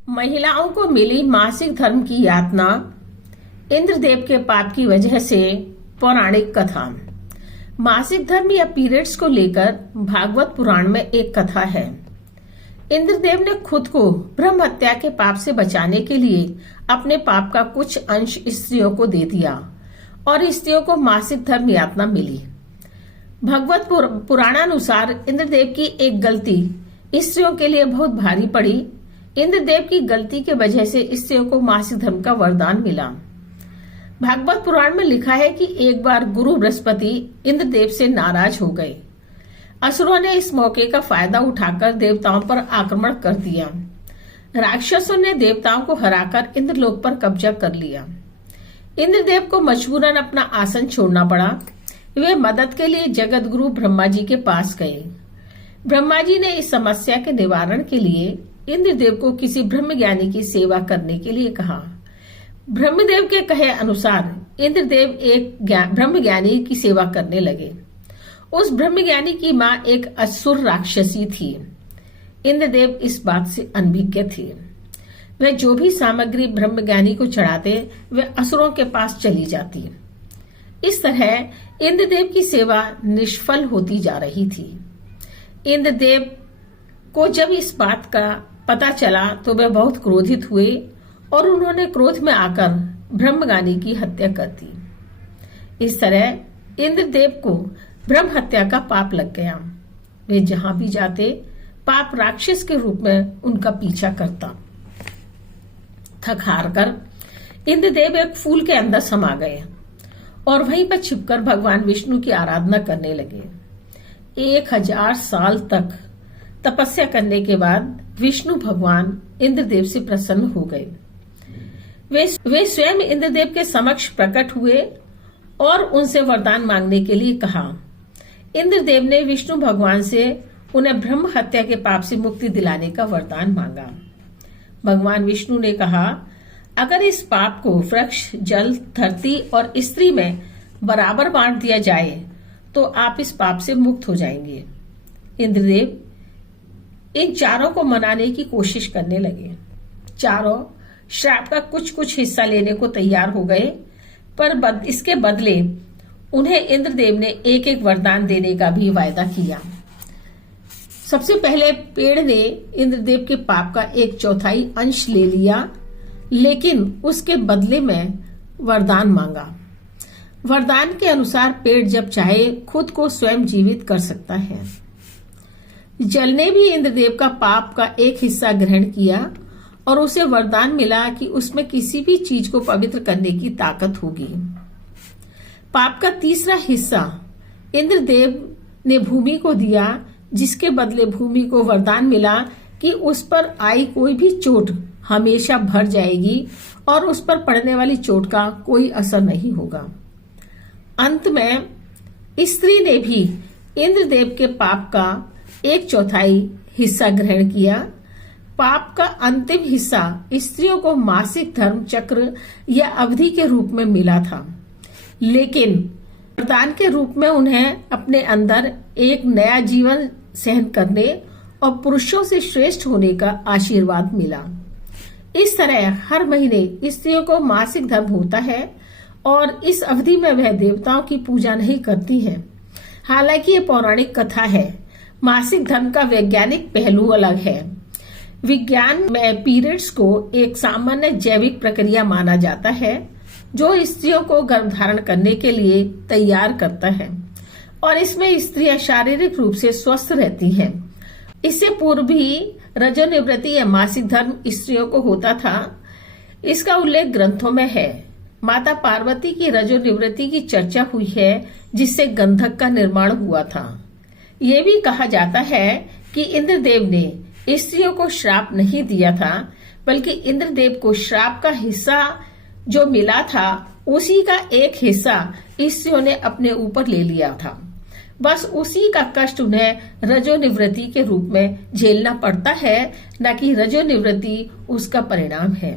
महिलाओं को मिली मासिक धर्म की यातना, इंद्रदेव के पाप की वजह से। पौराणिक कथा। मासिक धर्म या पीरियड्स को लेकर भागवत पुराण में एक कथा है। इंद्रदेव ने खुद को ब्रह्म हत्या के पाप से बचाने के लिए अपने पाप का कुछ अंश स्त्रियों को दे दिया और स्त्रियों को मासिक धर्म यातना मिली। भगवत पुराणानुसार इंद्रदेव की एक गलती स्त्रियों के लिए बहुत भारी पड़ी। इंद्रदेव की गलती के वजह से स्त्रियों को मासिक धर्म का वरदान मिला। भागवत पुराण में लिखा है कि एक बार गुरु बृहस्पति इंद्रदेव से नाराज हो गए। असुरों ने इस मौके का फायदा उठाकर देवताओं पर आक्रमण कर दिया। राक्षसों ने देवताओं को हराकर इंद्रलोक पर कब्जा कर लिया। इंद्रदेव को मजबूरन अपना आसन छोड़ना पड़ा। वे मदद के लिए जगत गुरु ब्रह्मा जी के पास गए। ब्रह्मा जी ने इस समस्या के निवारण के लिए इंद्रदेव को किसी ब्रह्मज्ञानी की सेवा करने के लिए कहा। ब्रह्मदेव के कहे अनुसार इंद्रदेव एक ब्रह्मज्ञानी की सेवा करने लगे। उस ब्रह्मज्ञानी की मां एक असुर राक्षसी थी। इंद्रदेव इस बात से अनभिज्ञ थे। वे जो भी सामग्री ब्रह्मज्ञानी को चढ़ाते वे असुरों के पास चली जाती। इस तरह इंद्रदेव की सेवा निष्फल होती जा रही थी। इंद्रदेव को जब इस बात का पता चला तो वे बहुत क्रोधित हुए और उन्होंने क्रोध में आकर ब्रह्मज्ञानी की हत्या कर दी। इस तरह इंद्रदेव को ब्रह्म हत्या का पाप लग गया। वे जहां भी जाते पाप राक्षस के रूप में उनका पीछा करता। थक हार कर इंद्रदेव एक फूल के अंदर समा गए और वहीं पर छिपकर भगवान विष्णु की आराधना करने लगे। 1000 साल तक तपस्या करने के बाद विष्णु भगवान इंद्रदेव से प्रसन्न हो गए। वे स्वयं इंद्रदेव के समक्ष प्रकट हुए और उनसे वरदान मांगने के लिए कहा। इंद्रदेव ने विष्णु भगवान से उन्हें ब्रह्म हत्या के पाप से मुक्ति दिलाने का वरदान मांगा। भगवान विष्णु ने कहा, अगर इस पाप को वृक्ष, जल, धरती और स्त्री में बराबर बांट दिया जाए तो आप इस पाप से मुक्त हो जाएंगे। इंद्रदेव इन चारों को मनाने की कोशिश करने लगे। चारों श्राप का कुछ कुछ हिस्सा लेने को तैयार हो गए, पर इसके बदले उन्हें इंद्रदेव ने एक एक वरदान देने का भी वायदा किया। सबसे पहले पेड़ ने इंद्रदेव के पाप का 1/4 अंश ले लिया, लेकिन उसके बदले में वरदान मांगा। वरदान के अनुसार पेड़ जब चाहे खुद को स्वयं जीवित कर सकता है। जल ने भी इंद्रदेव का पाप का एक हिस्सा ग्रहण किया और उसे वरदान मिला कि उसमें किसी भी चीज को पवित्र करने की ताकत होगी। पाप का तीसरा हिस्सा इंद्रदेव ने भूमि को दिया, जिसके बदले भूमि को वरदान मिला कि उस पर आई कोई भी चोट हमेशा भर जाएगी और उस पर पड़ने वाली चोट का कोई असर नहीं होगा। अंत में स्त्री ने भी इंद्रदेव के पाप का 1/4 हिस्सा ग्रहण किया। पाप का अंतिम हिस्सा स्त्रियों को मासिक धर्म चक्र या अवधि के रूप में मिला था, लेकिन वरदान के रूप में उन्हें अपने अंदर एक नया जीवन सहन करने और पुरुषों से श्रेष्ठ होने का आशीर्वाद मिला। इस तरह हर महीने स्त्रियों को मासिक धर्म होता है और इस अवधि में वह देवताओं की पूजा नहीं करती हैं। हालांकि ये पौराणिक कथा है। मासिक धर्म का वैज्ञानिक पहलू अलग है। विज्ञान में पीरियड्स को एक सामान्य जैविक प्रक्रिया माना जाता है जो स्त्रियों को गर्भधारण करने के लिए तैयार करता है और इसमें स्त्रियां शारीरिक रूप से स्वस्थ रहती हैं। इससे पूर्व भी रजोनिवृत्ति या मासिक धर्म स्त्रियों को होता था। इसका उल्लेख ग्रंथों में है। माता पार्वती की रजोनिवृत्ति की चर्चा हुई है, जिससे गंधक का निर्माण हुआ था। ये भी कहा जाता है कि इंद्रदेव ने स्त्रियों को श्राप नहीं दिया था, बल्कि इंद्रदेव को श्राप का हिस्सा जो मिला था उसी का एक हिस्सा स्त्रियों ने अपने ऊपर ले लिया था। बस उसी का कष्ट उन्हें रजोनिवृत्ति के रूप में झेलना पड़ता है, न कि रजोनिवृत्ति उसका परिणाम है।